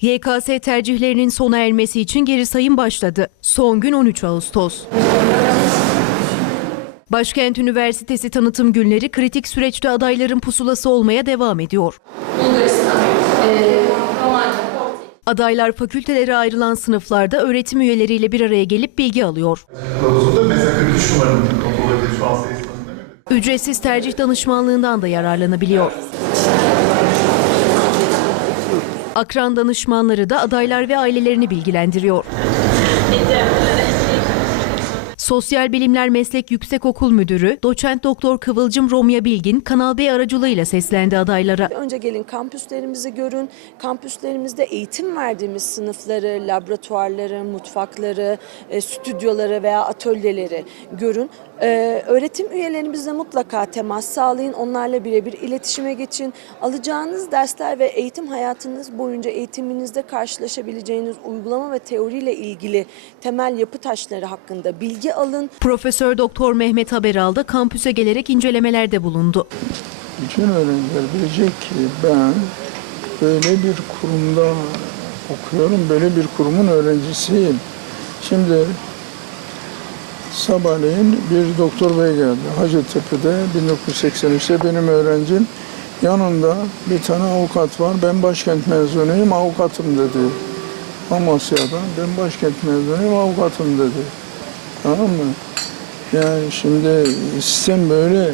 YKS tercihlerinin sona ermesi için geri sayım başladı. Son gün 13 Ağustos. Başkent Üniversitesi tanıtım günleri kritik süreçte adayların pusulası olmaya devam ediyor. Adaylar fakültelere ayrılan sınıflarda öğretim üyeleriyle bir araya gelip bilgi alıyor. Kılavuzunda mesela 43 numaranın not olabilir şu an sayısının değil mi? Ücretsiz tercih danışmanlığından da yararlanabiliyor. Akran danışmanları da adaylar ve ailelerini bilgilendiriyor. Sosyal Bilimler Meslek Yüksekokul Müdürü Doçent Doktor Kıvılcım Romya Bilgin Kanal B aracılığıyla seslendi adaylara. Önce gelin kampüslerimizi görün. Kampüslerimizde eğitim verdiğimiz sınıfları, laboratuvarları, mutfakları, e, stüdyoları veya atölyeleri görün. E, öğretim üyelerimizle mutlaka temas sağlayın. Onlarla birebir iletişime geçin. Alacağınız dersler ve eğitim hayatınız boyunca eğitiminizde karşılaşabileceğiniz uygulama ve teoriyle ilgili temel yapı taşları hakkında bilgi alın. Profesör Doktor Mehmet Haberal da kampüse gelerek incelemelerde bulundu. Bütün öğrenciler bilecek ki ben böyle bir kurumda okuyorum, böyle bir kurumun öğrencisiyim. Şimdi sabahleyin bir doktor bey geldi. Hacettepe'de 1983'te benim öğrencim. Yanında bir tane avukat var. Ben başkent mezunuyum, avukatım dedi. Amasya'dan ben başkent mezunuyum, avukatım dedi. Tamam mı? Yani şimdi sistem böyle.